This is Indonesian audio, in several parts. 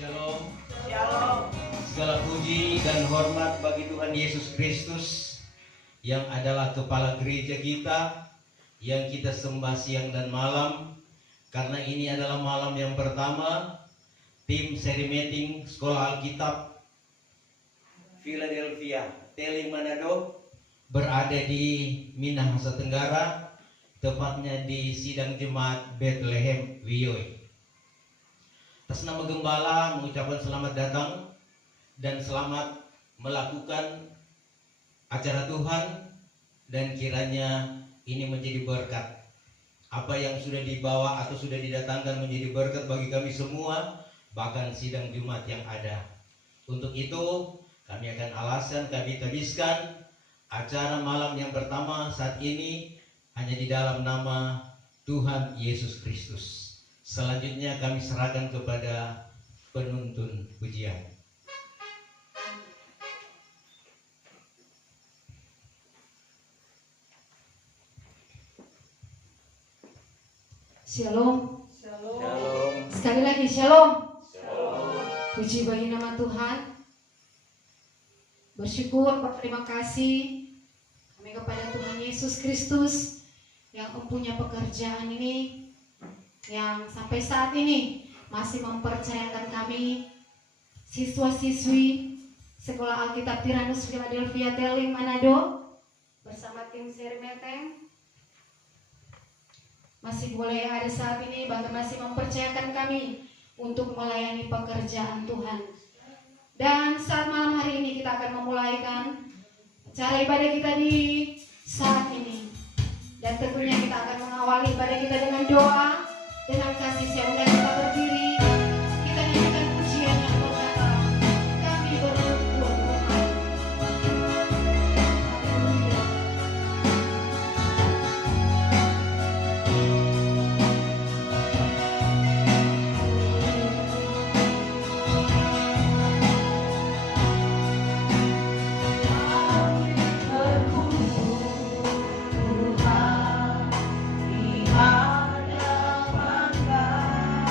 Shalom. Shalom. Segala puji dan hormat bagi Tuhan Yesus Kristus yang adalah kepala gereja kita, yang kita sembah siang dan malam. Karena ini adalah malam yang pertama tim seri meeting Sekolah Alkitab Philadelphia Teli Manado berada di Minang, Nusa Tenggara, tepatnya di sidang jemaat Bethlehem Wiyoi. Atas nama Gembala mengucapkan selamat datang dan selamat melakukan acara Tuhan, dan kiranya ini menjadi berkat. Apa yang sudah dibawa atau sudah didatangkan menjadi berkat bagi kami semua, bahkan sidang Jumat yang ada. Untuk itu kami akan kami habiskan acara malam yang pertama saat ini hanya di dalam nama Tuhan Yesus Kristus. Selanjutnya kami serahkan kepada penuntun pujian. Shalom. Shalom. Sekali lagi shalom. Shalom. Puji bagi nama Tuhan. Bersyukur, berterima kasih kami kepada Tuhan Yesus Kristus yang mempunyai pekerjaan ini, yang sampai saat ini masih mempercayakan kami siswa-siswi Sekolah Alkitab Tyrannus Philadelphia Teli Manado bersama tim seri meeting masih boleh ada saat ini, bahkan masih mempercayakan kami untuk melayani pekerjaan Tuhan. Dan saat malam hari ini kita akan memulaikan acara ibadah kita di saat ini. Dan tentunya kita akan mengawali ibadah kita dengan doa. Dengan kasih saya undang kita berdiri, kita nyanyikan pujian yang berkata, kami bersyukur Tuhan. Haleluya. Tuhan di hadapan Kau.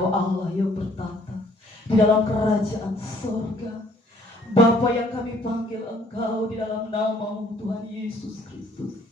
Engkau Allah yang bertata di dalam kerajaan sorga. Bapa yang kami panggil Engkau di dalam nama-Mu Tuhan Yesus Kristus.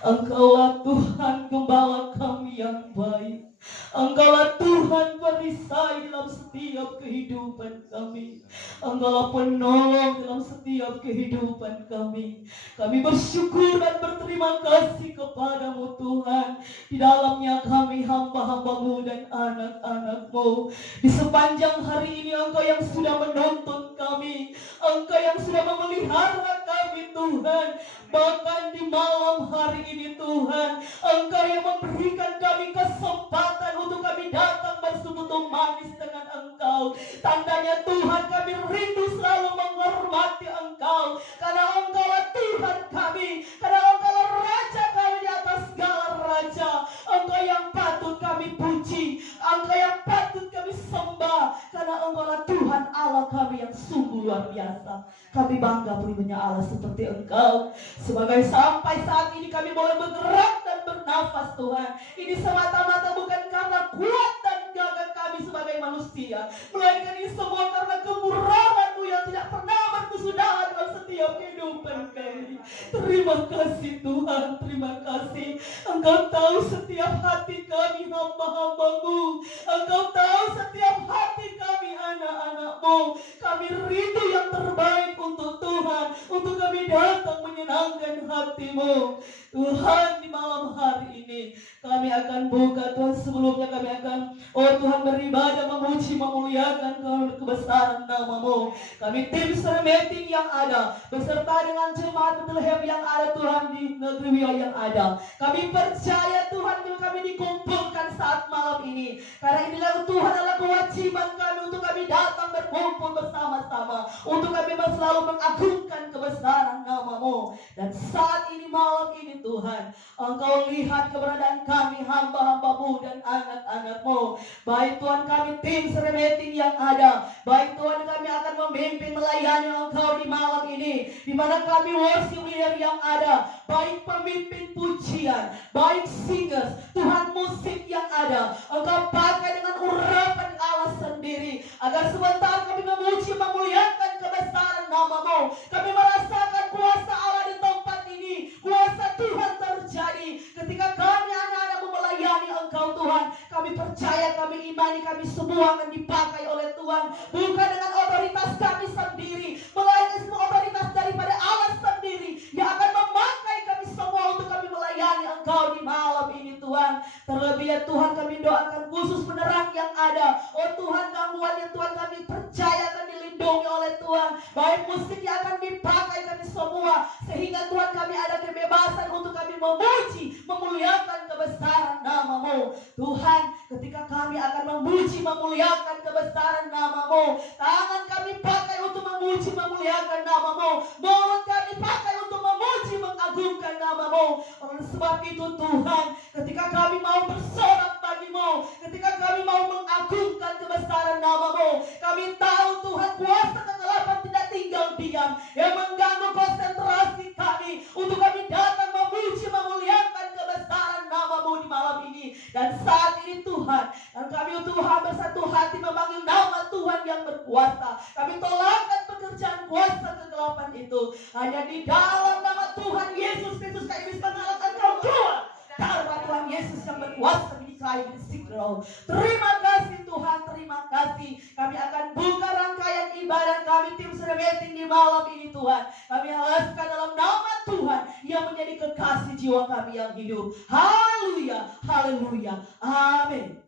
Engkaulah Tuhan gembala kami yang baik. Engkaulah Tuhan perisai dalam setiap kehidupan kami. Engkaulah penolong dalam setiap kehidupan kami. Kami bersyukur dan berterima kasih kepadamu Tuhan. Di dalamnya kami hamba-hambamu dan anak-anakmu. Di sepanjang hari ini Engkau yang sudah menuntun kami. Engkau yang sudah memelihara kami Tuhan. Bahkan di malam hari ini Tuhan, Engkau yang memberikan kami kesempatan untuk kami datang bersekutu manis dengan Engkau. Tandanya Tuhan, kami rindu selalu menghormati Engkau, karena Engkaulah Tuhan kami, karena Engkaulah Raja kami di atas segala raja. Engkau yang patut kami puji, Engkau yang patut kami sembah, karena Engkaulah Tuhan Allah kami yang sungguh luar biasa. Kami bangga punya Allah seperti Engkau. Sebagai sampai saat ini kami boleh bergerak dan bernafas Tuhan, ini semata-mata bukan karena kuat dan gagah kami sebagai manusia, melainkan ini semua karena kemurahan-Mu yang tidak pernah berkesudahan dalam setiap kehidupan kami. Terima kasih Tuhan, terima kasih. Engkau tahu setiap hati kami hamba-hamba-Mu. Engkau tahu setiap hati kami anak-anak-Mu. Kami rindu yang terbaik untuk Tuhan, untuk kami datang menyenangkan hati-Mu. Tuhan, di malam hari ini kami akan buka Tuhan, sebelumnya kami akan Tuhan beribadah, memuji, memuliakan kebesaran nama-Mu. Kami tim Sermeting yang ada beserta dengan jemaat Bethlehem yang ada Tuhan di negeri Wio yang ada. Kami percaya Tuhan bila kami dikumpulkan saat malam ini, karena inilah Tuhan adalah kewajiban kami untuk kami datang berkumpul bersama-sama, untuk kami selalu mengagungkan kebesaran nama-Mu. Dan saat ini malam ini Tuhan, Engkau lihat keberadaan kami hamba-hamba-Mu dan anak-anak-Mu. Baik Tuhan, kami tim Sermeting yang ada, baik Tuhan, kami akan memimpin melayani Engkau di malam ini, di mana kami worship leader yang ada, baik pemimpin pujian, baik singers, Tuhan musik yang ada, Engkau pakai dengan urapan Allah sendiri, agar sebentar kami memuji, memuliakan kebesaran nama-Mu. Kami merasakan kuasa Allah di tempat ini, kuasa Tuhan terjadi ketika kami anak-anak-Mu melayani Engkau Tuhan. Kami percaya, kami imani, kami semua akan dipakai oleh Tuhan, bukan dengan otoritas kami sendiri, melainkan semua otoritas daripada Allah sendiri yang akan memakai kami semua untuk kami melayani Engkau di malam ini Tuhan. Terlebih ya Tuhan, kami doakan khusus penerang yang ada, Tuhan, gangguan yang Tuhan kami percaya akan dilindungi oleh Tuhan, baik musik yang akan dipakai kami semua, sehingga Tuhan kami ada kebebasan untuk kami memuji, memuliakan kebesaran nama-Mu. Tuhan, ketika kami akan memuji, memuliakan kebesaran nama-Mu, tangan kami pakai untuk memuji, memuliakan nama-Mu, mulut kami pakai untuk memuji, mengagungkan nama-Mu. Oleh sebab itu Tuhan, ketika kami mau bersorak bagi-Mu, ketika kami mau mengagungkan kebesaran nama-Mu, kami tahu Tuhan, kuasa kegelapan tidak tinggal diam yang mengganggu konsentrasi kami untuk kami datang memuji, memuliakan kebesaran nama-Mu di malam ini. Dan saat ini Tuhan, dan kami Tuhan bersatu hati memanggil nama Tuhan yang berkuasa. Kami tolakkan pekerjaan kuasa kegelapan itu. Hanya di dalam nama Tuhan Yesus Kristus kami bisa mengalahkan Kau keluar. Karena Tuhan Yesus yang berkuasa menikahi Roh. Terima kasih Tuhan, terima kasih. Kami akan buka rangkaian ibadah kami tim Sermeting di malam ini Tuhan. Kami halaskan dalam nama Tuhan yang menjadi kekasih jiwa kami yang hidup. Haleluya, haleluya, amin.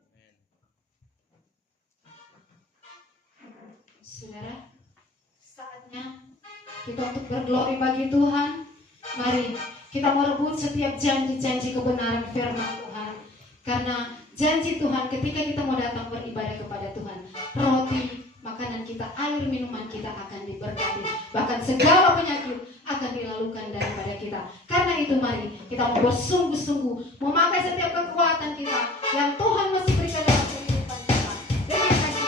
Saudara, saatnya kita untuk berglori bagi Tuhan. Mari kita merebut setiap janji-janji kebenaran firman Tuhan. Karena janji Tuhan ketika kita mau datang beribadah kepada Tuhan, roti, makanan kita, air minuman kita akan diberkati. Bahkan segala penyakit akan dilalukan daripada kita. Karena itu mari kita mau bersungguh-sungguh memakai setiap kekuatan kita yang Tuhan masih berikan dalam kehidupan kita. Dengan kasih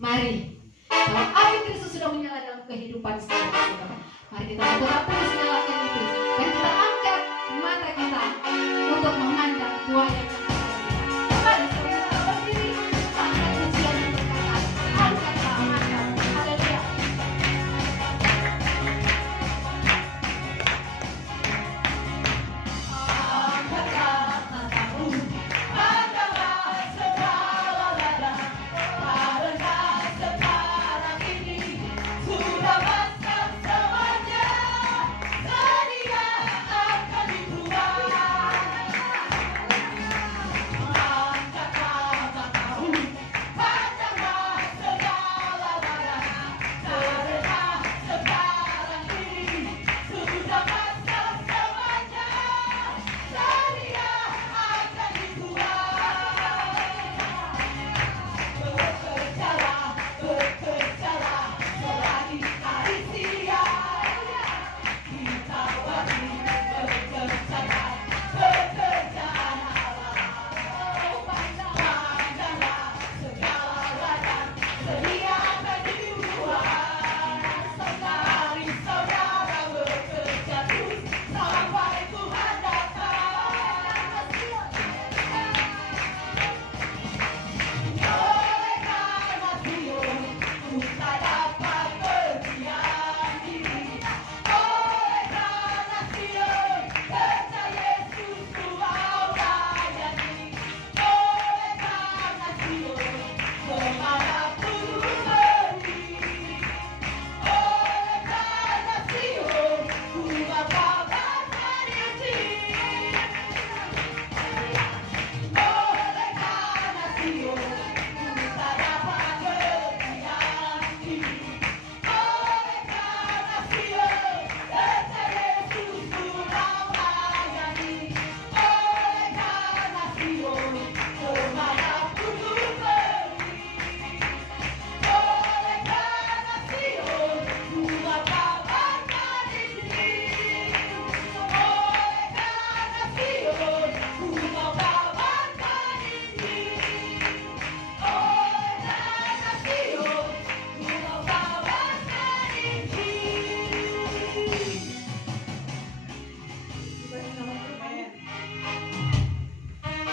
Mari, kalau api Kristus sudah menyala dalam kehidupan saudara, mari kita terus nyalakan itu dan kita angkat mata kita untuk memandang Tuhan yang mari saudara berdiri, kita angkat pujian yang berkata, angkatlah matamu. Haleluya.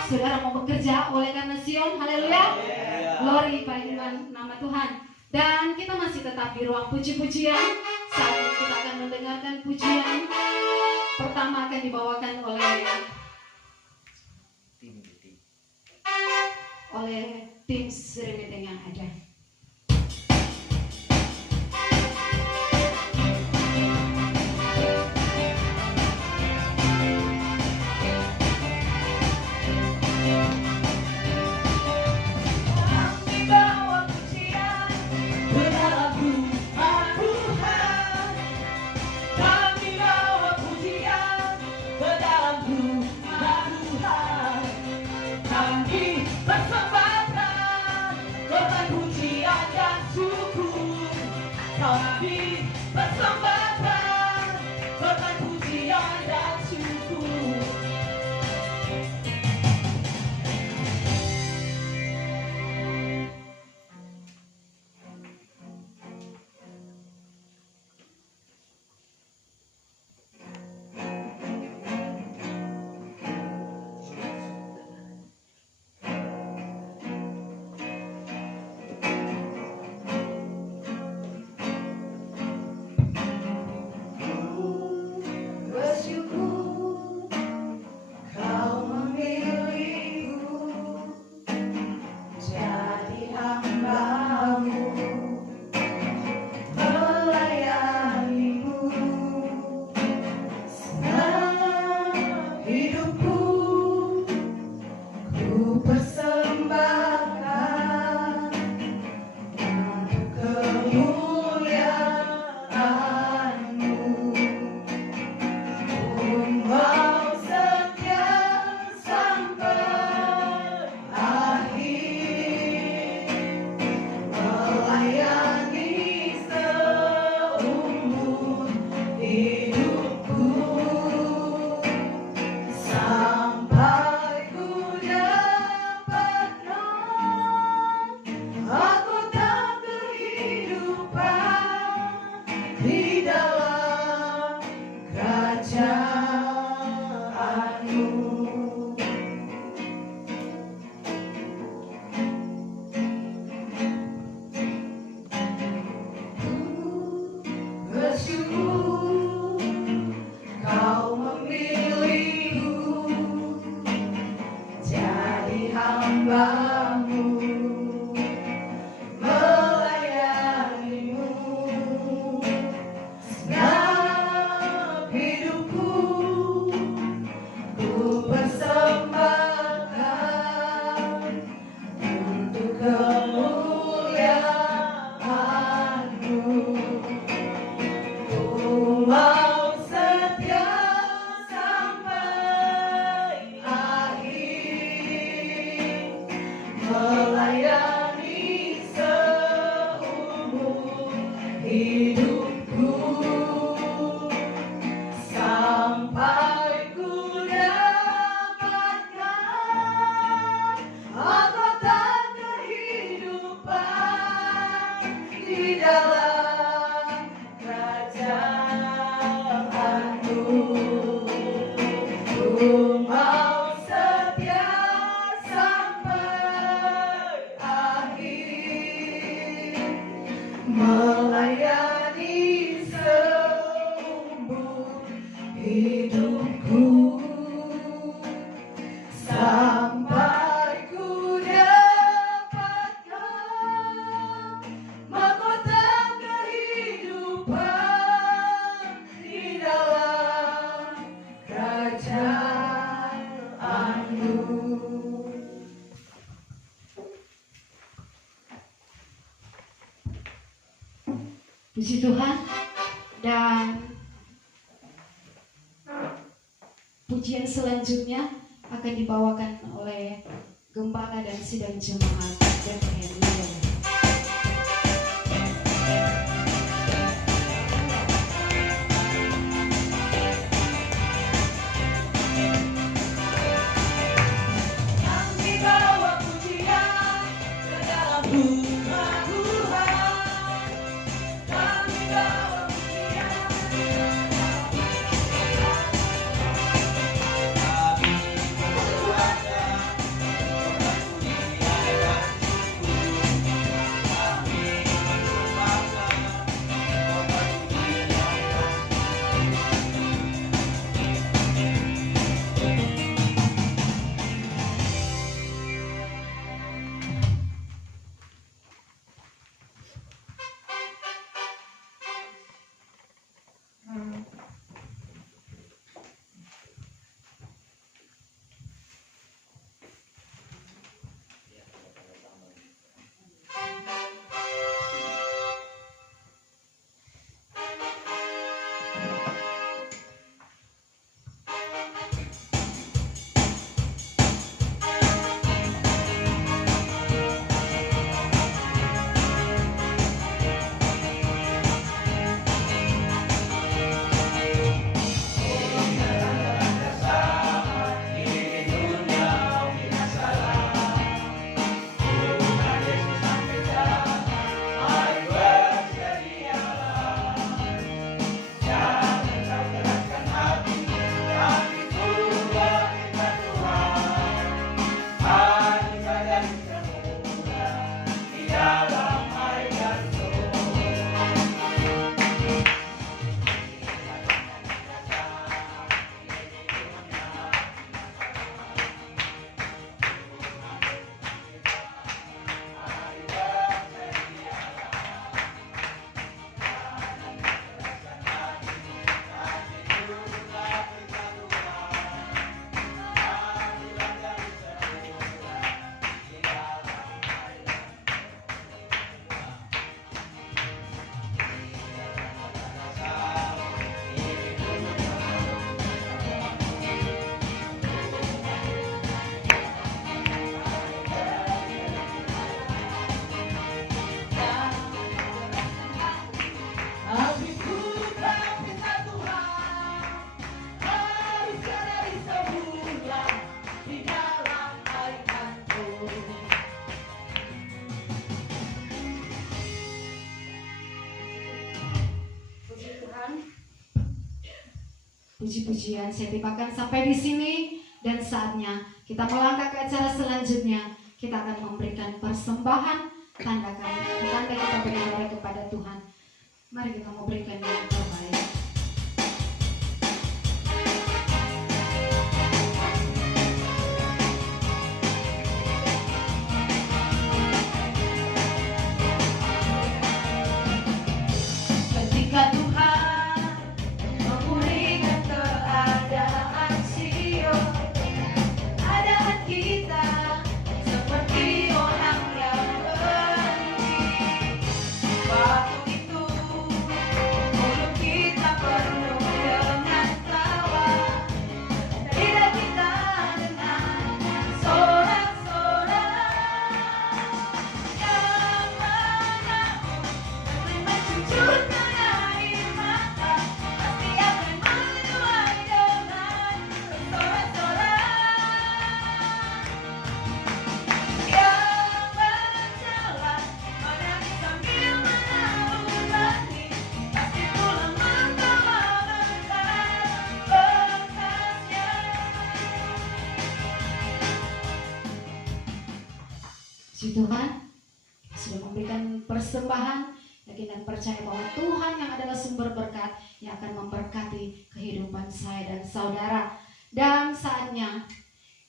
Saudara mau bekerja oleh karena Sion, haleluya. Glory bagi nama Tuhan. Dan kita masih tetap di ruang puji-pujian. Saat ini kita akan mendengarkan pujian. Pertama akan dibawakan oleh tim Seremeteng yang ada. Kami Ku mau setia sampai akhir, melayani seumur hidupku, sampai ku dapatkan mahkota kehidupan di dalam kerajaanmu. Puji Tuhan. Dan pujian selanjutnya akan dibawakan oleh Gembala dan Sidang Jemaat Bethlehem Wiyoy. Kami bawa pujian ke dalam rumah Tuhan. Kami bawa pujian ke dalam Kami berdoa Puji-pujian saya tibakan sampai di sini, dan saatnya kita melangkah ke acara selanjutnya. Kita akan memberikan persembahan tanda kita beribadah kepada Tuhan. Mari kita memberikan yang terbaik. Ketika Tuhan memulihkan keadaan Sion, keadaan kita seperti orang yang benci. Waktu itu mulut kita Puji Tuhan, kita sudah memberikan persembahan, yakin dan percaya bahwa Tuhan yang adalah sumber berkat yang akan memberkati kehidupan saya dan saudara. Dan saatnya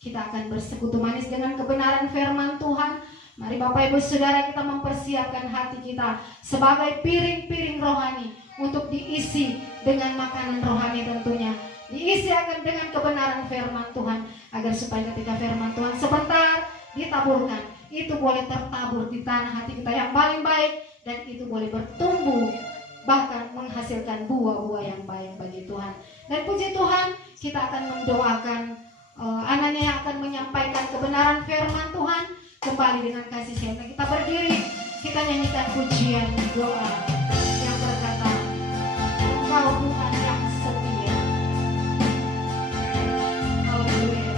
kita akan bersekutu manis dengan kebenaran firman Tuhan. Mari Bapak Ibu Saudara, kita mempersiapkan hati kita sebagai piring-piring rohani untuk diisi dengan makanan rohani tentunya. Diisi akan dengan kebenaran firman Tuhan, agar supaya ketika firman Tuhan sebentar ditaburkan, itu boleh tertabur di tanah hati kita yang paling baik, dan itu boleh bertumbuh, bahkan menghasilkan buah-buah yang baik bagi Tuhan. Dan puji Tuhan, kita akan mendoakan anaknya yang akan menyampaikan kebenaran firman Tuhan kembali dengan kasih sayang. Kita berdiri, kita nyanyikan pujian doa yang berkata, Engkau Tuhan yang setia. Haleluya.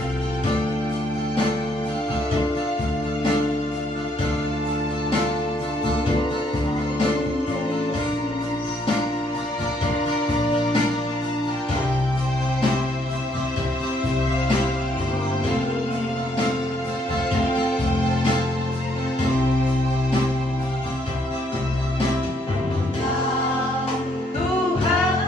Tuhan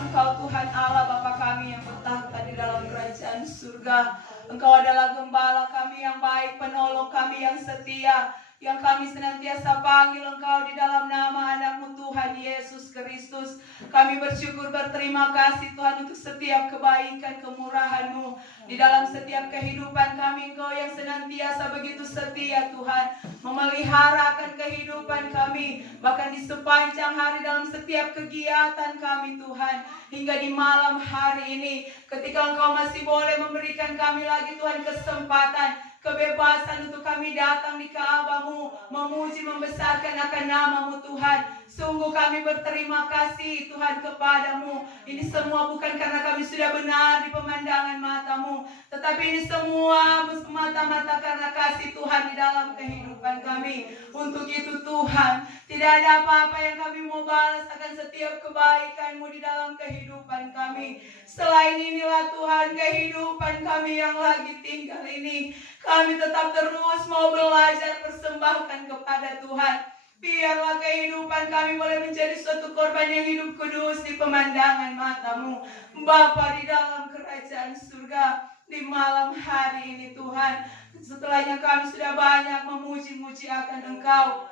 Engkau Tuhan Allah Bapa kami yang bertahta di dalam kerajaan surga. Engkau adalah gembala kami yang baik, penolong kami yang setia, yang kami senantiasa panggil Engkau di dalam nama anak-Mu Tuhan Yesus Kristus. Kami bersyukur berterima kasih Tuhan untuk setiap kebaikan kemurahan-Mu di dalam setiap kehidupan kami. Engkau yang senantiasa begitu setia Tuhan, memelihara akan kehidupan kami, bahkan di sepanjang hari dalam setiap kegiatan kami Tuhan. Hingga di malam hari ini ketika Engkau masih boleh memberikan kami lagi Tuhan kesempatan, kebebasan untuk kami datang di Ka'bah-Mu, memuji membesarkan akan nama-Mu Tuhan. Sungguh kami berterima kasih Tuhan kepadamu. Ini semua bukan karena kami sudah benar di pemandangan mata-Mu, tetapi ini semua semata-mata karena kasih Tuhan di dalam kehidupan kami. Untuk itu Tuhan, tidak ada apa-apa yang kami mau balas akan setiap kebaikan-Mu di dalam kehidupan kami. Selain inilah Tuhan, kehidupan kami yang lagi tinggal ini, kami tetap terus mau belajar persembahkan kepada Tuhan. Biarlah kehidupan kami boleh menjadi suatu korban yang hidup kudus di pemandangan mata-Mu Bapa di dalam kerajaan surga. Di malam hari ini Tuhan, setelahnya kami sudah banyak memuji-muji akan Engkau,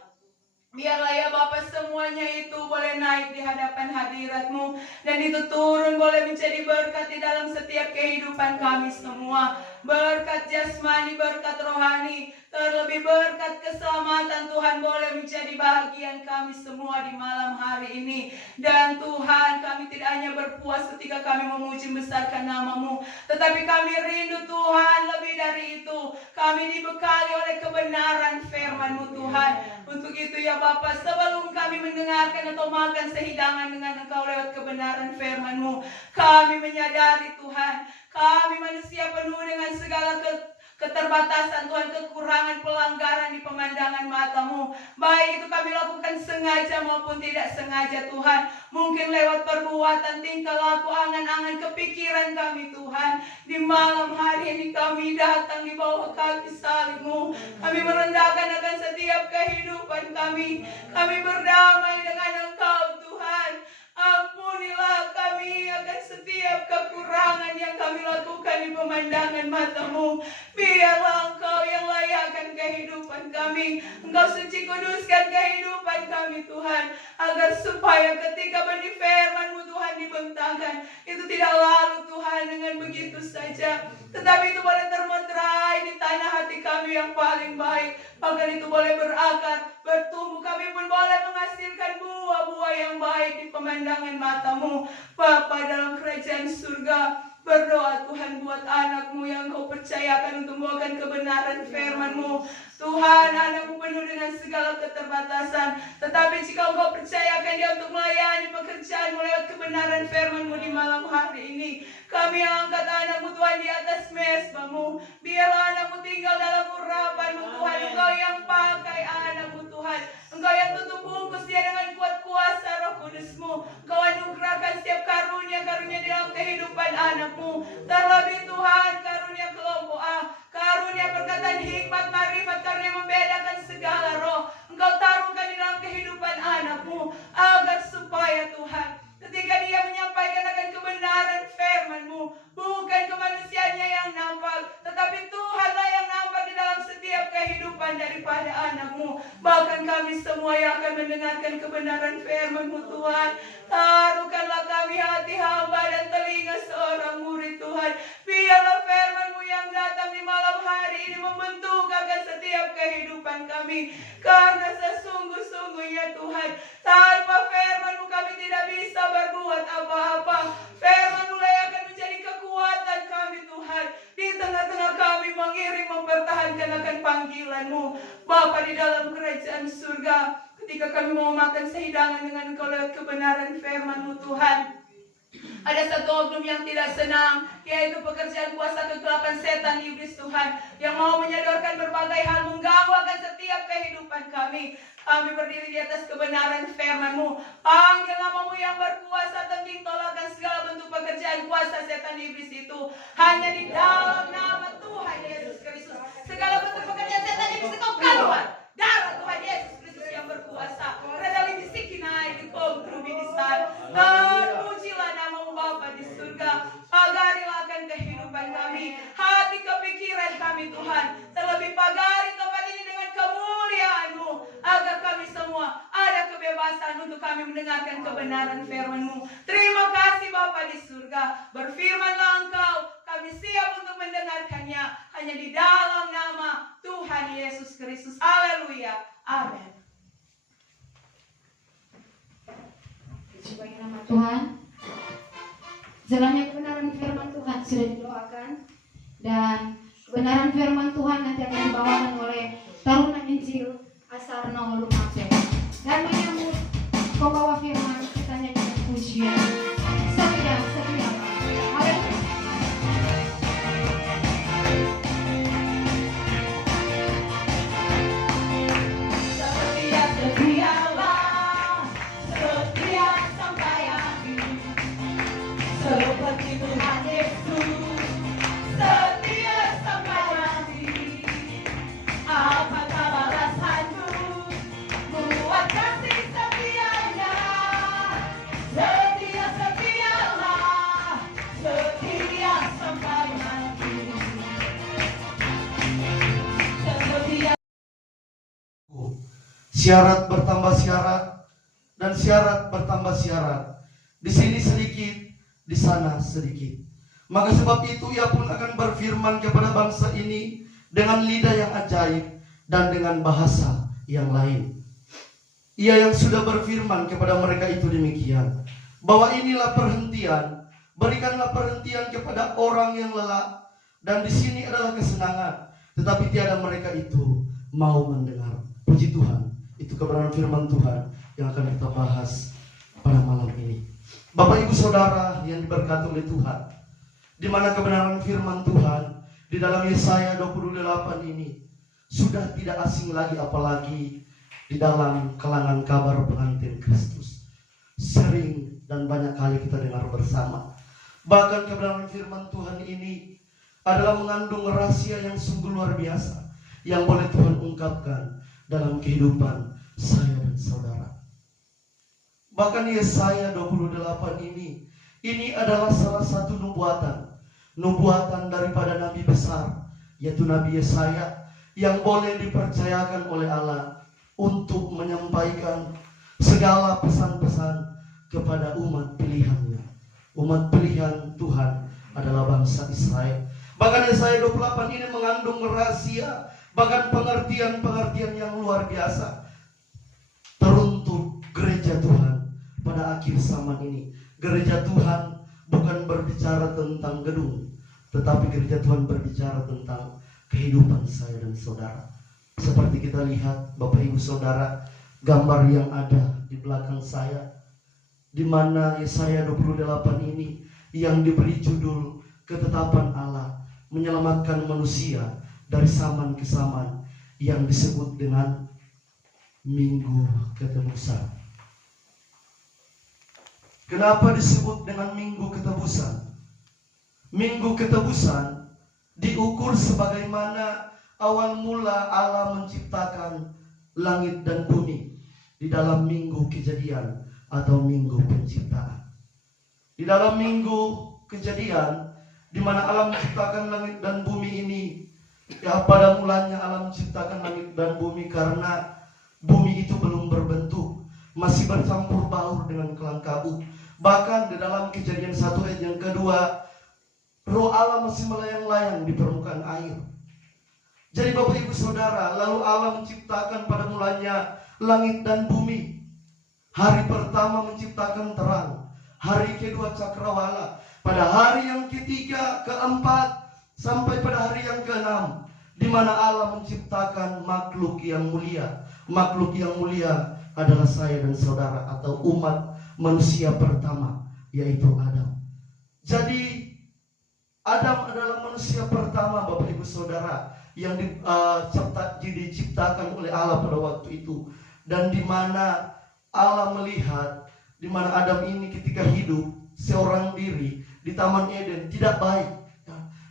biarlah ya Bapa semuanya itu boleh naik di hadapan hadirat-Mu, dan itu turun boleh menjadi berkat di dalam setiap kehidupan kami semua. Berkat jasmani, berkat rohani, terlebih berkat keselamatan Tuhan boleh menjadi bahagian kami semua di malam hari ini. Dan Tuhan, kami tidak hanya berpuas ketika kami memuji membesarkan nama-Mu, tetapi kami rindu Tuhan lebih dari itu. Kami dibekali oleh kebenaran firman-Mu Tuhan. Untuk itu ya Bapa, sebelum kami mendengarkan atau makan sehidangan dengan Engkau lewat kebenaran firman-Mu, kami menyadari Tuhan, kami manusia penuh dengan segala keterbatasan Tuhan, kekurangan, pelanggaran di pemandangan mata-Mu. Baik itu kami lakukan sengaja maupun tidak sengaja Tuhan. Mungkin lewat perbuatan, tingkah laku, angan-angan, kepikiran kami Tuhan. Di malam hari ini kami datang di bawah kaki salib-Mu. Kami merendahkan akan setiap kehidupan kami. Kami berdamai dengan Engkau Tuhan. Ampunilah kami akan setiap kekurangan yang kami lakukan di pemandangan mata-Mu. Biarlah Engkau yang layakkan kehidupan kami. Engkau suci kuduskan kehidupan kami Tuhan, agar supaya ketika benih firman-Mu Tuhan dibentangkan, itu tidak lalu Tuhan dengan begitu saja, tetapi itu boleh termeterai di tanah hati kami yang paling baik. Bahkan itu boleh berakar, bertumbuh, kami pun boleh menghasilkan buah-buah yang baik di pemandangan mata-Mu Bapa dalam kerajaan surga. Berdoa Tuhan buat anak-Mu yang Kau percayakan untuk membawakan kebenaran firman-Mu. Tuhan, anak-Mu penuh dengan segala keterbatasan, tetapi jika Engkau percayakan dia untuk melayani pekerjaan-Mu lewat kebenaran firman-Mu di malam hari ini, kami angkat anak-Mu Tuhan di atas mesbah-Mu. Biarlah anak-Mu tinggal dalam urapan-Mu Tuhan. Engkau yang pakai anak-Mu Tuhan, Engkau yang tutup bungkus dia dengan kuat kuasa Roh Kudus-Mu. Engkau anugerahkan setiap karunia-karunia di dalam kehidupan anak-Mu. Terlebih Tuhan, karunia kelompok A, karunia perkataan hikmat, marifat, karunia membedakan segala roh, Engkau taruhkan di dalam kehidupan anak-Mu, agar supaya Tuhan, ketika dia menyampaikan akan kebenaran firman-Mu, bukan kemanusiaannya yang nampak, tetapi Tuhanlah yang nampak di dalam setiap kehidupan daripada anak-Mu. Bahkan kami semua yang akan mendengarkan kebenaran firman-Mu Tuhan, taruhkanlah kami hati hamba dan telinga seorang murid Tuhan. Biarlah firman-Mu yang datang di malam hari ini membentuk akan setiap kehidupan kami. Karena sesungguh-sungguhnya Tuhan, tanpa firman-Mu kami tidak bisa berbuat apa-apa. Firman-Mu yang akan menjadi kekuatan kami Tuhan, di tengah-tengah kami mengiring, mempertahankan akan panggilan-Mu Bapa di dalam kerajaan surga. Ketika kami mau makan sehidangan dengan Engkau lewat kebenaran firman-Mu Tuhan, ada satu oknum yang tidak senang, yaitu pekerjaan kuasa kegelapan setan iblis Tuhan, yang mau menyodorkan berbagai hal mengganggu akan setiap kehidupan kami. Kami berdiri di atas kebenaran firman-Mu. Panggil nama-Mu yang berkuasa, tembing tolakkan segala bentuk pekerjaan kuasa setan iblis itu. Hanya di dalam nama Tuhan Yesus Kristus, segala bentuk pekerjaan setan iblis itu keluar. Darah Tuhan Yesus Kristus yang berkuasa. Redali bisikinai di kom trubi di sana. Dan pujilah nama-Mu kami Tuhan. Terlebih pagari tempat ini dengan kemuliaan-Mu, agar kami semua ada kebebasan untuk kami mendengarkan kebenaran firman-Mu. Terima kasih Bapa di surga. Berfirmanlah Engkau, kami siap untuk mendengarkannya hanya di dalam nama Tuhan Yesus Kristus. Haleluya. Amin. Puji bagi nama Tuhan. Jalannya kebenaran firman Tuhan sudah didoakan, dan kebenaran firman Tuhan nanti akan dibawakan oleh Taruna Injil Asarno Lumajang. Dan menyambut pembawa firman, kita nyanyikan pujian Setia Setia. Haleluya. Setia setialah, setia sampai akhir, seperti Tuhan Yesus, setia sampai akhir. Apakah balasanmu buat kasih setianya? Setia setialah, setia sampai akhir. Setia. Syarat bertambah syarat dan syarat bertambah syarat. Di sini sedikit, di sana sedikit. Maka sebab itu ia pun akan berfirman kepada bangsa ini dengan lidah yang ajaib dan dengan bahasa yang lain. Ia yang sudah berfirman kepada mereka itu demikian, bahwa inilah perhentian, berikanlah perhentian kepada orang yang lelah, dan di sini adalah kesenangan, tetapi tiada mereka itu mau mendengar. Puji Tuhan, itu kebenaran firman Tuhan yang akan kita bahas pada malam ini. Bapak Ibu Saudara yang diberkati oleh Tuhan, di mana kebenaran firman Tuhan di dalam Yesaya 28 ini sudah tidak asing lagi, apalagi di dalam kalangan kabar pengantin Kristus. Sering dan banyak kali kita dengar bersama. Bahkan kebenaran firman Tuhan ini adalah mengandung rahasia yang sungguh luar biasa yang boleh Tuhan ungkapkan dalam kehidupan saya dan saudara. Bahkan Yesaya 28 ini adalah salah satu nubuatan daripada nabi besar, yaitu Nabi Yesaya, yang boleh dipercayakan oleh Allah untuk menyampaikan segala pesan-pesan kepada umat pilihannya. Umat pilihan Tuhan adalah bangsa Israel. Bahkan Yesaya 28 ini mengandung rahasia, bahkan pengertian-pengertian yang luar biasa teruntuk gereja Tuhan pada akhir zaman ini. Gereja Tuhan bukan berbicara tentang gedung, tetapi gereja Tuhan berbicara tentang kehidupan saya dan saudara. Seperti kita lihat Bapak Ibu Saudara, gambar yang ada di belakang saya, di mana Yesaya 28 ini yang diberi judul Ketetapan Allah menyelamatkan manusia dari zaman ke zaman, yang disebut dengan Minggu Ketebusan. Kenapa disebut dengan Minggu Ketebusan? Minggu Ketebusan diukur sebagaimana awal mula Allah menciptakan langit dan bumi di dalam Minggu Kejadian atau Minggu Penciptaan. Di dalam Minggu Kejadian, di mana Allah menciptakan langit dan bumi ini, ya pada mulanya Allah menciptakan langit dan bumi karena bumi itu belum berbentuk, masih bercampur baur dengan kelang kabut. Bahkan di dalam Kejadian 1 ayat yang kedua, Roh Allah masih melayang-layang di permukaan air. Jadi Bapak Ibu Saudara, lalu Allah menciptakan pada mulanya langit dan bumi. Hari pertama menciptakan terang, hari kedua cakrawala, pada hari yang ketiga, keempat, sampai pada hari yang keenam, di mana Allah menciptakan makhluk yang mulia. Makhluk yang mulia adalah saya dan saudara, atau umat manusia pertama, yaitu Adam. Jadi Adam adalah manusia pertama Bapak Ibu Saudara yang diciptakan oleh Allah pada waktu itu, dan di mana Allah melihat di mana Adam ini ketika hidup seorang diri di Taman Eden tidak baik.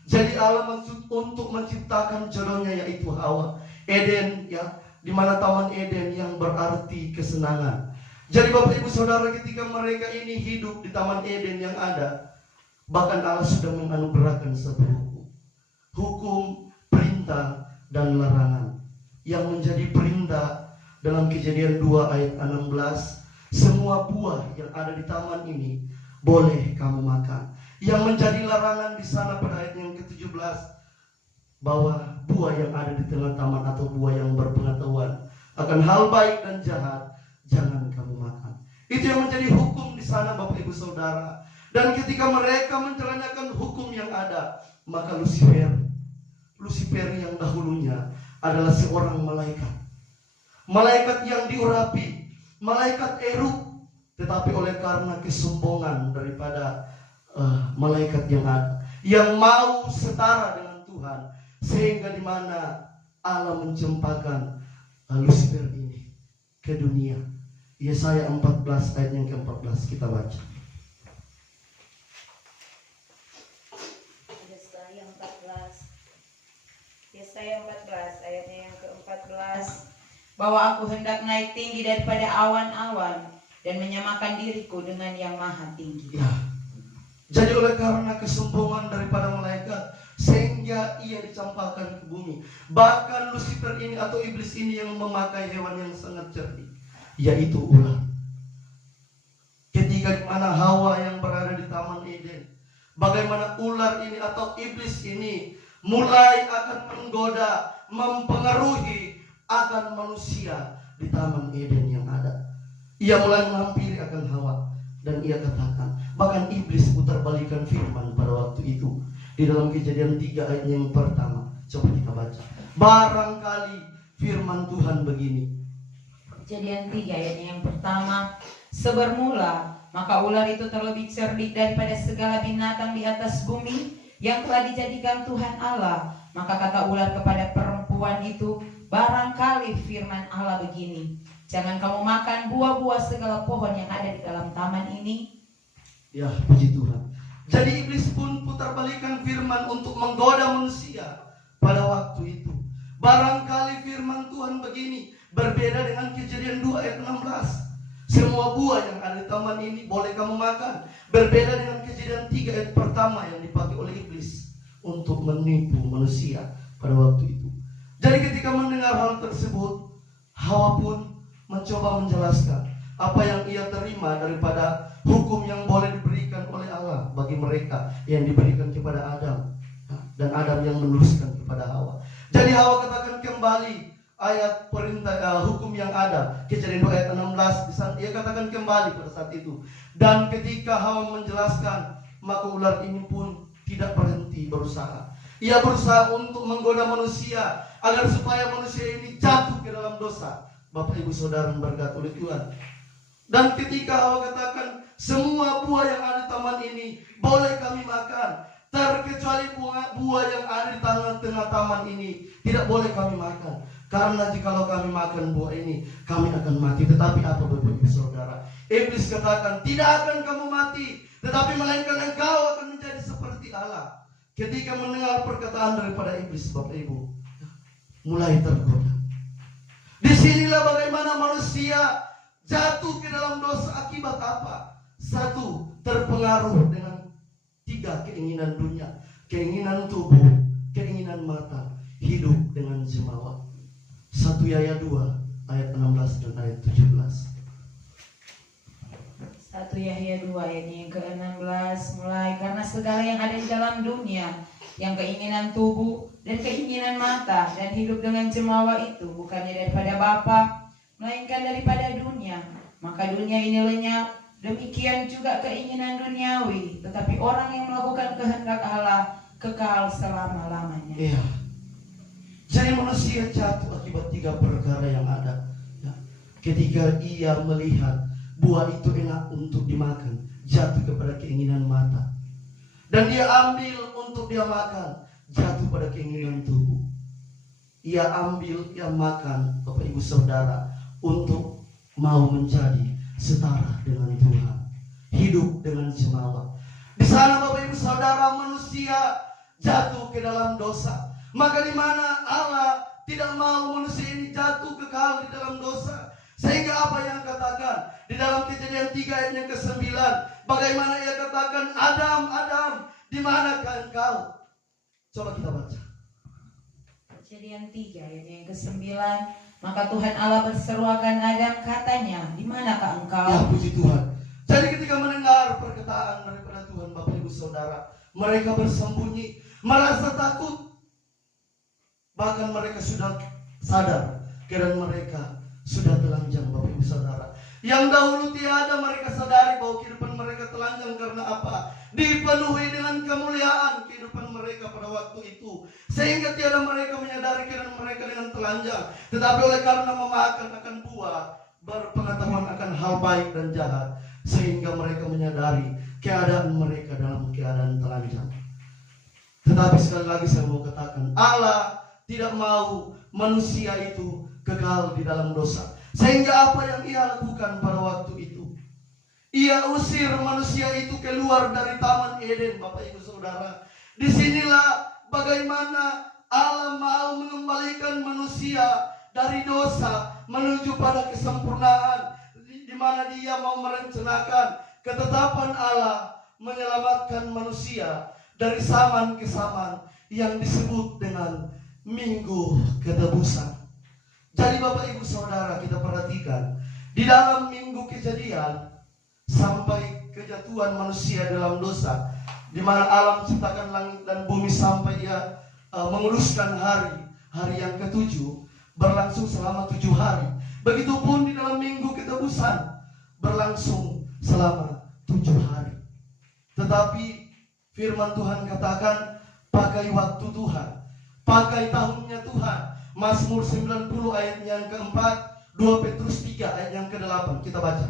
Jadi Allah maksud untuk menciptakan jodohnya, yaitu Hawa. Eden, ya, di mana Taman Eden yang berarti kesenangan. Jadi Bapak Ibu Saudara, ketika mereka ini hidup di Taman Eden yang ada, bahkan Allah sudah menganugerahkan satu hukum perintah dan larangan. Yang menjadi perintah dalam Kejadian 2 ayat 16, semua buah yang ada di taman ini boleh kamu makan. Yang menjadi larangan di sana pada ayat yang ke-17, bahwa buah yang ada di tengah taman atau buah yang berpengetahuan akan hal baik dan jahat jangan kamu makan. Itu yang menjadi hukum di sana, Bapak Ibu Saudara. Dan ketika mereka menjalankan hukum yang ada, maka Lucifer yang dahulunya adalah seorang malaikat. Malaikat yang diurapi, malaikat eruk, tetapi oleh karena kesombongan daripada malaikat yang ada, yang mau setara dengan Tuhan, sehingga di mana Allah mencempahkan Lucifer ini ke dunia. Yesaya 14 ayat yang ke-14 kita baca. Yesaya 14 ayatnya yang ke-14, bahwa aku hendak naik tinggi daripada awan-awan dan menyamakan diriku dengan yang maha tinggi. Ya. Jadi oleh karena kesombongan daripada malaikat, sehingga ia dicampakkan ke bumi. Bahkan Lucifer ini atau iblis ini yang memakai hewan yang sangat cerdik, yaitu ular. Ketika di mana Hawa yang berada di Taman Eden, bagaimana ular ini atau iblis ini mulai akan menggoda, mempengaruhi akan manusia di Taman Eden yang ada. Ia mulai menghampiri akan Hawa dan ia katakan, bahkan iblis putar-balikan firman pada waktu itu di dalam Kejadian 3 ayat yang pertama. Coba kita baca. Barangkali firman Tuhan begini. Kejadian 3 ayatnya yang pertama, sebermula maka ular itu terlebih cerdik daripada segala binatang di atas bumi yang telah dijadikan Tuhan Allah. Maka kata ular kepada perempuan itu, barangkali firman Allah begini, jangan kamu makan buah-buah segala pohon yang ada di dalam taman ini. Ya, puji Tuhan. Jadi iblis pun putar-balikan firman untuk menggoda manusia pada waktu itu. Barangkali firman Tuhan begini, berbeda dengan Kejadian 2 ayat 16. Semua buah yang ada di taman ini boleh kamu makan. Berbeda dengan Kejadian 3 ayat pertama yang dipakai oleh iblis untuk menipu manusia pada waktu itu. Jadi ketika mendengar hal tersebut, Hawa pun mencoba menjelaskan apa yang ia terima daripada hukum yang boleh diberikan oleh Allah bagi mereka yang diberikan kepada Adam, dan Adam yang meneruskan kepada Hawa. Jadi Hawa katakan kembali ayat perintah hukum yang ada, Kejadian 2 ayat 16, di sana ia katakan kembali pada saat itu. Dan ketika Hawa menjelaskan, maka ular ini pun tidak berhenti berusaha. Ia berusaha untuk menggoda manusia agar supaya manusia ini jatuh ke dalam dosa. Bapak Ibu Saudara berkat oleh Tuhan. Dan ketika Hawa katakan, semua buah yang ada di taman ini boleh kami makan, terkecuali buah yang ada di tengah taman ini tidak boleh kami makan. Karena jikalau kami makan buah ini, kami akan mati. Tetapi apa Bapak Ibu Saudara? Iblis katakan, tidak akan kamu mati, tetapi melainkan engkau akan menjadi seperti Allah. Ketika mendengar perkataan daripada iblis, Bapak Ibu, mulai tergoda. Disinilah bagaimana manusia jatuh ke dalam dosa akibat apa? Satu, terpengaruh dengan 3 keinginan dunia. Keinginan tubuh, keinginan mata, hidup dengan jemawa. 1 Yahya 2 ayat 16 dan ayat 17. 1 Yahya 2 ayatnya yang ke-16, mulai karena segala yang ada di dalam dunia, yang keinginan tubuh dan keinginan mata dan hidup dengan jemawa itu bukannya daripada Bapa, melainkan daripada dunia. Maka dunia ini lenyap, demikian juga keinginan duniawi. Tetapi orang yang melakukan kehendak Allah kekal selama-lamanya. Iya. Jadi manusia jatuh akibat 3 perkara yang ada. Ya. Ketika ia melihat buah itu enak untuk dimakan, jatuh kepada keinginan mata. Dan dia ambil untuk dia makan, jatuh pada keinginan tubuh. Ia ambil, ia makan, Bapak Ibu Saudara, untuk mau menjadi setara dengan Tuhan, hidup dengan jemawa. Di sana Bapak Ibu Saudara, manusia jatuh ke dalam dosa. Maka di mana Allah tidak mau manusia ini jatuh kekal di dalam dosa. Sehingga apa yang katakan di dalam Kejadian 3 ayat yang ke-9, bagaimana ia katakan, Adam, Adam, di manakah engkau? Coba kita baca. Kejadian 3 ayat yang ke-9. Maka Tuhan Allah berseru akan Adam, katanya, di manakah engkau? Ya, puji Tuhan. Jadi ketika mendengar perkataan daripada Tuhan, Bapak Ibu Saudara, mereka bersembunyi, merasa takut. Bahkan mereka sudah sadar keadaan mereka sudah telanjang, Bapak Ibu Saudara. Yang dahulu tiada mereka sadari bahwa kehidupan mereka telanjang karena apa? Dipenuhi dengan kemuliaan kehidupan mereka pada waktu itu, sehingga tiada mereka menyadari keadaan mereka dengan telanjang. Tetapi oleh karena memakan akan buah, berpengetahuan akan hal baik dan jahat, sehingga mereka menyadari keadaan mereka dalam keadaan telanjang. Tetapi sekali lagi saya mau katakan, Allah tidak mau manusia itu kekal di dalam dosa. Sehingga apa yang Ia lakukan pada waktu itu, Ia usir manusia itu keluar dari Taman Eden, Bapak Ibu Saudara. Disinilah bagaimana Allah mau mengembalikan manusia dari dosa menuju pada kesempurnaan, di mana Dia mau merencanakan ketetapan Allah menyelamatkan manusia dari zaman ke zaman yang disebut dengan Minggu Ketebusan. Jadi Bapak Ibu Saudara, kita perhatikan di dalam Minggu Kejadian sampai kejatuhan manusia dalam dosa, di mana alam ciptakan langit dan bumi sampai Ia menguruskan hari yang ketujuh, berlangsung selama 7 hari. Begitupun di dalam Minggu Ketebusan berlangsung selama 7 hari. Tetapi firman Tuhan katakan, pakai waktu Tuhan, pakai tahunnya Tuhan. Mazmur 90 ayat yang keempat, 2 Petrus 3 ayat yang ke-8. Kita baca.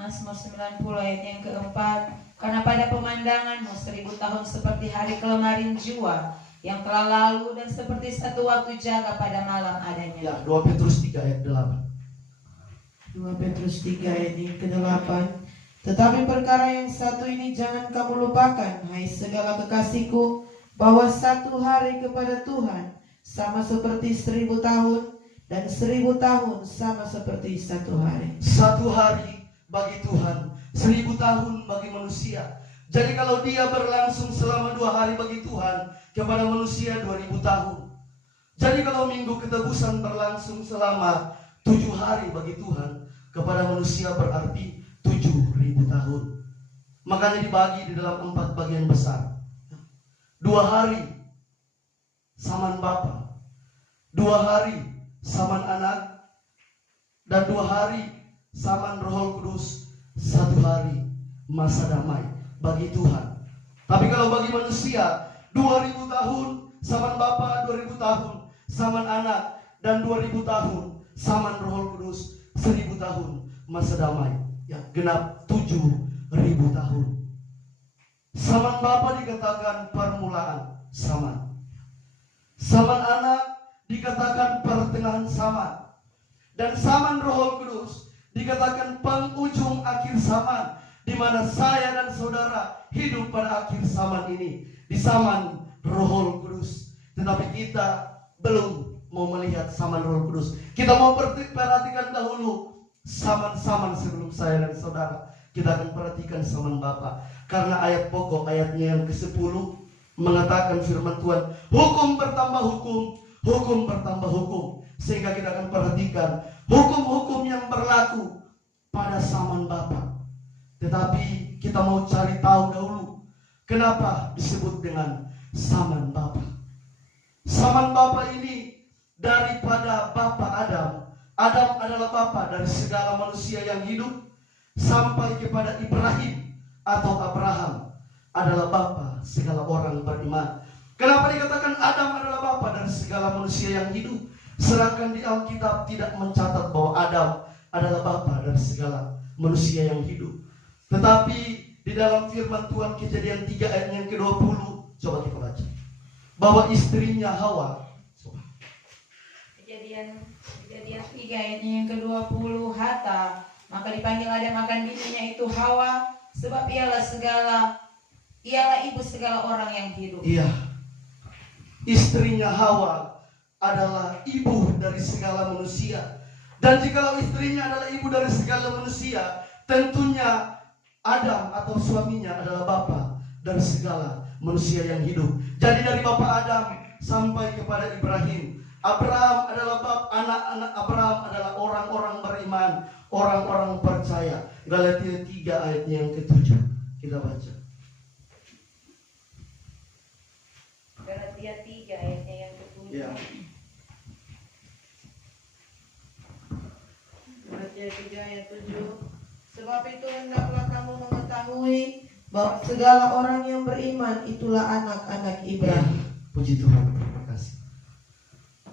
Mazmur 90 ayat yang keempat. Karena pada pemandanganmu 1000 tahun seperti hari kelemarin jua yang telah lalu, dan seperti satu waktu jaga pada malam adanya. Ya, 2 Petrus 3 ayat 8. 2 Petrus 3 ayat yang ke-8. Tetapi perkara yang satu ini jangan kamu lupakan, hai segala kekasihku, bahwa satu hari kepada Tuhan sama seperti 1000 tahun, dan 1000 tahun sama seperti satu hari. Satu hari bagi Tuhan, 1000 tahun bagi manusia. Jadi kalau dia berlangsung selama 2 hari bagi Tuhan, kepada manusia 2000 tahun. Jadi kalau Minggu Ketebusan berlangsung selama 7 hari bagi Tuhan, kepada manusia berarti 7000 tahun. Makanya dibagi di dalam 4 bagian besar. 2 hari saman Bapa, 2 hari saman Anak, dan 2 hari saman Roh Kudus, 1 hari masa damai bagi Tuhan. Tapi kalau bagi manusia 2000 tahun saman Bapa, 2000 tahun saman Anak, dan 2000 tahun saman Roh Kudus, 1000 tahun masa damai. Ya, genap 7000 tahun. Saman Bapa dikatakan permulaan saman. Saman Anak dikatakan pertengahan zaman. Dan saman Roh Kudus dikatakan penghujung akhir zaman, di mana saya dan saudara hidup pada akhir zaman ini, di zaman Roh Kudus. Tetapi kita belum mau melihat zaman Roh Kudus. Kita mau perhatikan dahulu saman-saman sebelum saya dan saudara. Kita akan perhatikan saman Bapa, karena ayat pokok ayatnya yang ke-10 mengatakan firman Tuhan, hukum bertambah hukum, hukum bertambah hukum. Sehingga kita akan perhatikan hukum-hukum yang berlaku pada zaman Bapa. Tetapi kita mau cari tahu dahulu, kenapa disebut dengan zaman Bapa. Zaman Bapa ini daripada Bapa Adam. Adam adalah Bapa dari segala manusia yang hidup, sampai kepada Ibrahim atau Abraham adalah Bapa segala orang beriman. Kenapa dikatakan Adam adalah Bapa dari segala manusia yang hidup, sedangkan di Alkitab tidak mencatat bahwa Adam adalah Bapa dari segala manusia yang hidup. Tetapi di dalam firman Tuhan Kejadian 3 ayat yang ke-20, coba kita baca, bahwa istrinya Hawa. Kejadian 3 ayatnya yang ke-20, Hatta, maka dipanggil Adam akan bininya itu Hawa, sebab ialah ibu segala orang yang hidup. Iya, istrinya Hawa adalah ibu dari segala manusia. Dan jikalau istrinya adalah ibu dari segala manusia, tentunya Adam atau suaminya adalah bapa dari segala manusia yang hidup. Jadi dari bapa Adam sampai kepada Ibrahim. Abraham adalah anak-anak Abraham adalah orang-orang beriman, orang-orang percaya. Galatia 3 ayatnya yang ke-7. Kita baca. Galatia 3 ayatnya yang ke-7. Ya. Galatia 3 ayat 7. Sebab itu hendaklah kamu mengetahui bahwa segala orang yang beriman itulah anak-anak Ibrahim. Puji Tuhan, terima kasih.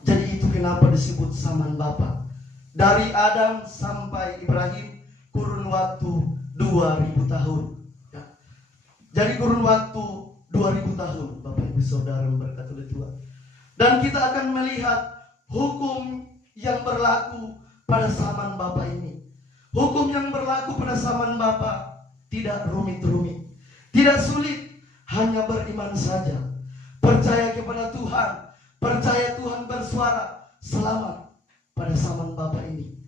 Jadi itu kenapa disebut saman Bapa. Dari Adam sampai Ibrahim kurun waktu 2000 tahun. Ya. Jadi kurun waktu 2000 tahun, Bapak Ibu Saudara berkata oleh Tuhan. Dan kita akan melihat hukum yang berlaku pada zaman Bapa ini. Hukum yang berlaku pada zaman Bapa tidak rumit-rumit, tidak sulit, hanya beriman saja. Percaya kepada Tuhan, percaya Tuhan bersuara, selamat pada zaman Bapa ini.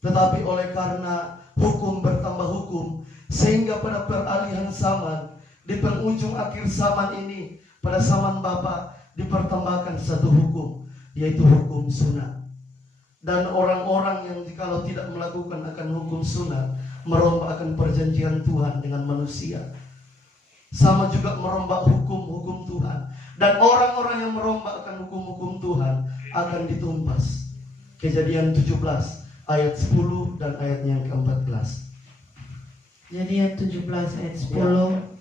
Tetapi oleh karena hukum bertambah hukum, sehingga pada peralihan zaman, di penghujung akhir zaman ini, pada zaman Bapa dipertambahkan satu hukum, yaitu hukum sunat. Dan orang-orang yang jikalau tidak melakukan akan hukum sunat, merombak akan perjanjian Tuhan dengan manusia. Sama juga merombak hukum-hukum Tuhan. Dan orang-orang yang merombak akan hukum-hukum Tuhan akan ditumpas. Kejadian 17 ayat 10 dan ayatnya yang ke-14. Kejadian 17 ayat 10.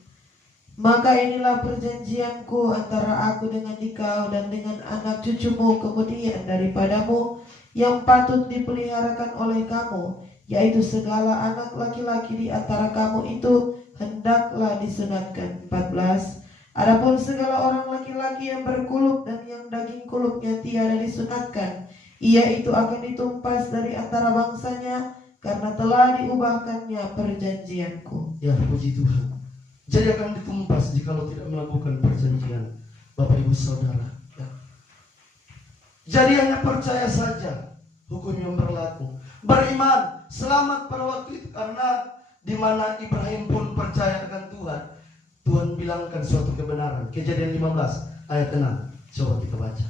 Maka inilah perjanjianku antara aku dengan engkau dan dengan anak cucumu kemudian daripadamu, yang patut dipeliharakan oleh kamu, yaitu segala anak laki-laki di antara kamu itu hendaklah disunatkan. 14. Adapun segala orang laki-laki yang berkulub dan yang daging kulubnya tiada disunatkan, ia itu akan ditumpas dari antara bangsanya, karena telah diubahkannya perjanjianku. Ya, puji Tuhan. Jadi akan ditumpas jikalau tidak melakukan perjanjian, Bapak Ibu Saudara. Ya. Jadi hanya percaya saja hukum yang berlaku. Beriman, selamat pada waktu itu, karena di mana Ibrahim pun percaya akan Tuhan. Tuhan bilangkan suatu kebenaran. Kejadian 15 ayat 6. Coba kita baca.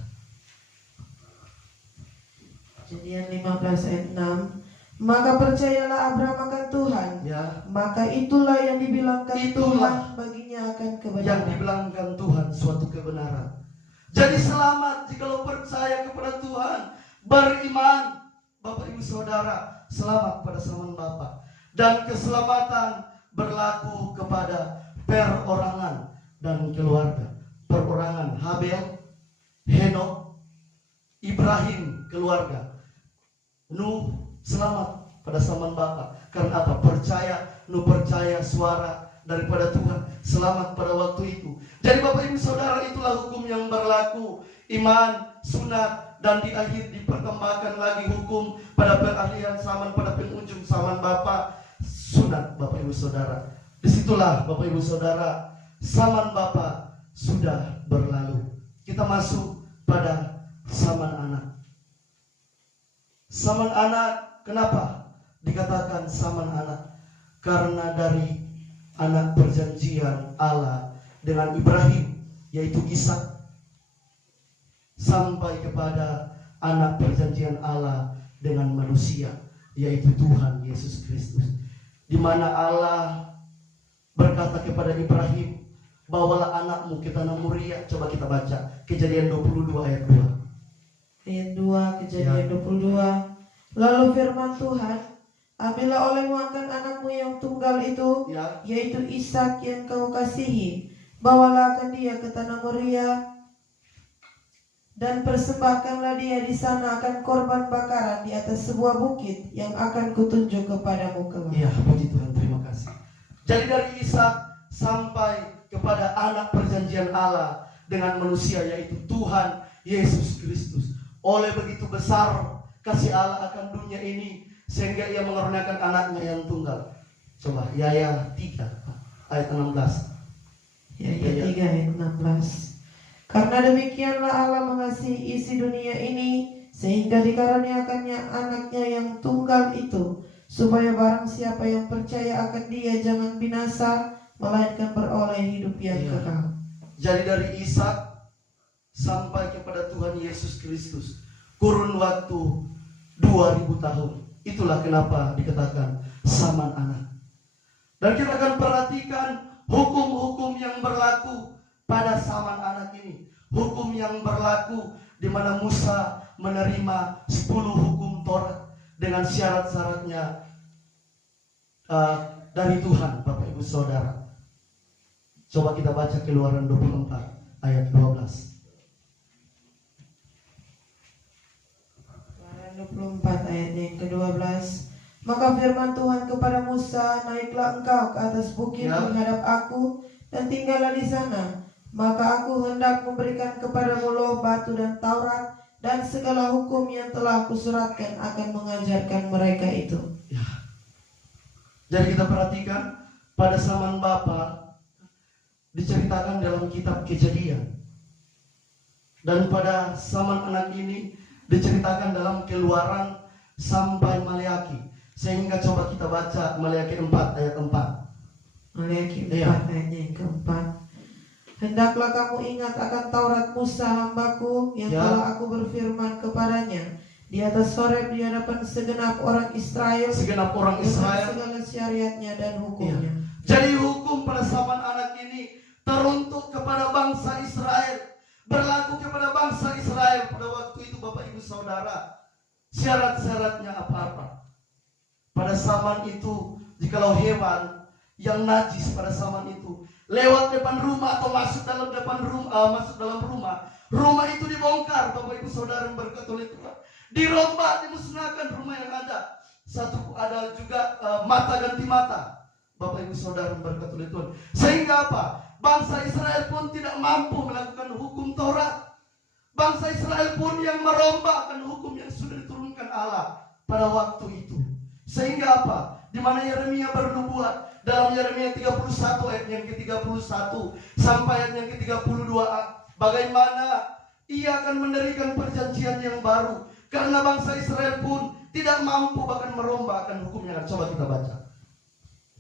Kejadian 15 ayat 6. Maka percayalah Abraham akan Tuhan, Ya, maka itulah yang dibilangkan Itulah Tuhan baginya akan yang kebenaran. dibilangkan Tuhan suatu kebenaran. Jadi selamat jikalau percaya kepada Tuhan, beriman, Bapak Ibu Saudara, selamat pada zaman Bapa. Dan keselamatan berlaku kepada perorangan dan keluarga. Perorangan Habel, Henok, Ibrahim, keluarga. Nuh, selamat pada zaman Bapa. Karena apa? Percaya suara daripada Tuhan, selamat pada waktu itu. Jadi Bapak Ibu Saudara, itulah hukum yang berlaku. Iman, sunat, dan di akhir dipertambahkan lagi hukum pada peralihan zaman, pada penghujung zaman Bapa, sunat, Bapak Ibu Saudara. Disitulah Bapak Ibu Saudara, zaman Bapa sudah berlalu. Kita masuk pada zaman anak. Zaman anak, kenapa dikatakan zaman anak? Karena dari anak perjanjian Allah dengan Ibrahim, yaitu Ishak, sampai kepada anak perjanjian Allah dengan manusia, yaitu Tuhan Yesus Kristus. Di mana Allah berkata kepada Ibrahim, bawalah anakmu ke tanah Moria. Coba kita baca Kejadian 22 ayat 2. Ayat 2, Kejadian 22. Lalu firman Tuhan, ambillah olehmu akan anakmu yang tunggal itu, Ya, yaitu Ishak yang kau kasihi, bawalah akan dia ke tanah Moria, dan persembahkanlah dia di sana akan korban bakaran di atas sebuah bukit yang akan kutunjuk kepadamu kelak. iya, puji Tuhan, terima kasih. Jadi dari Ishak sampai kepada anak perjanjian Allah dengan manusia, yaitu Tuhan Yesus Kristus. Oleh begitu besar kasih Allah akan dunia ini, sehingga ia mengaruniakan anaknya yang tunggal. Coba Yaya 3 ayat 16. Yaya 3 ayat 16. Karena demikianlah Allah mengasihi isi dunia ini, sehingga dikaruniakannya anaknya yang tunggal itu, supaya barang siapa yang percaya akan dia jangan binasa, melainkan beroleh hidup yang Iya. kekal. Jadi dari Ishak sampai kepada Tuhan Yesus Kristus. Kurun waktu 2000 tahun. Itulah kenapa dikatakan zaman anak. Dan kita akan perhatikan hukum-hukum yang berlaku pada zaman anak ini. Hukum yang berlaku di mana Musa menerima 10 hukum Taurat dengan syarat-syaratnya dari Tuhan, Bapak Ibu Saudara. Coba kita baca Keluaran 24 ayat 12. 24 ayat yang ke-12. Maka firman Tuhan kepada Musa, naiklah engkau ke atas bukit menghadap aku dan tinggallah di sana. Maka aku hendak memberikan kepadamu loh batu dan Taurat dan segala hukum yang telah kusuratkan akan mengajarkan mereka itu. Ya. Jadi kita perhatikan pada zaman Bapa diceritakan dalam kitab Kejadian. Dan pada zaman anak ini diceritakan dalam Keluaran sampai Maleaki. Sehingga coba kita baca Maleaki 4 ayat 4. Maleaki 4 Iya. ayat yang keempat. Hendaklah kamu ingat akan Taurat Musa hambaku yang telah aku berfirman kepadanya di atas Horeb di hadapan segenap orang Israel, Segenap orang dengan Israel. segala syariatnya dan hukumnya. Jadi hukum pada zaman anak ini teruntuk kepada bangsa Israel, berlaku kepada bangsa Israel pada waktu itu, Bapak Ibu Saudara. Syarat-syaratnya apa-apa. Pada zaman itu, jikalau hewan yang najis pada zaman itu lewat depan rumah atau masuk dalam rumah, rumah itu dibongkar, Bapak Ibu Saudara berkat oleh Tuhan. Dirombak, dimusnahkan rumah yang ada. Ada juga mata ganti mata, Bapak Ibu Saudara berkat oleh Tuhan. Sehingga apa? Bangsa Israel pun tidak mampu melakukan hukum Taurat. Bangsa Israel pun yang merombakkan hukum yang sudah diturunkan Allah pada waktu itu. Sehingga apa? Di mana Yeremia bernubuat dalam Yeremia 31 ayat yang ke-31 sampai ayat yang ke-32, bagaimana ia akan mendirikan perjanjian yang baru karena bangsa Israel pun tidak mampu bahkan merombakkan hukumnya. Coba kita baca.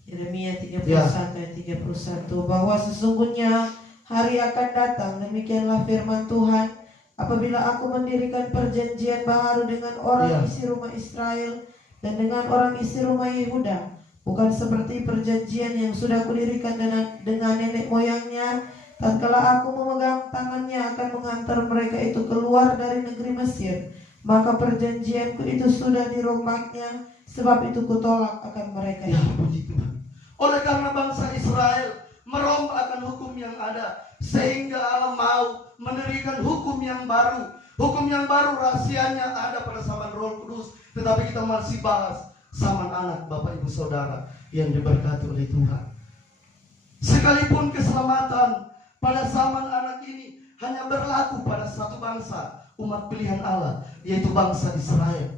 Yeremia 31 ayat 31, bahwa sesungguhnya hari akan datang, demikianlah firman Tuhan, apabila aku mendirikan perjanjian baru dengan orang isi rumah Israel dan dengan orang isi rumah Yehuda, bukan seperti perjanjian yang sudah kudirikan dengan nenek moyangnya tatkala aku memegang tangannya akan menghantar mereka itu keluar dari negeri Mesir. Maka perjanjianku itu sudah dirombaknya, sebab itu kutolak akan mereka. Ya, puji Tuhan. Oleh karena bangsa Israel merombakkan hukum yang ada, sehingga Allah mau mendirikan hukum yang baru. Hukum yang baru rahasianya ada pada zaman Roh Kudus, tetapi kita masih bahas zaman anak, Bapak Ibu Saudara yang diberkati oleh Tuhan. Sekalipun keselamatan pada zaman anak ini hanya berlaku pada satu bangsa, umat pilihan Allah, yaitu bangsa Israel.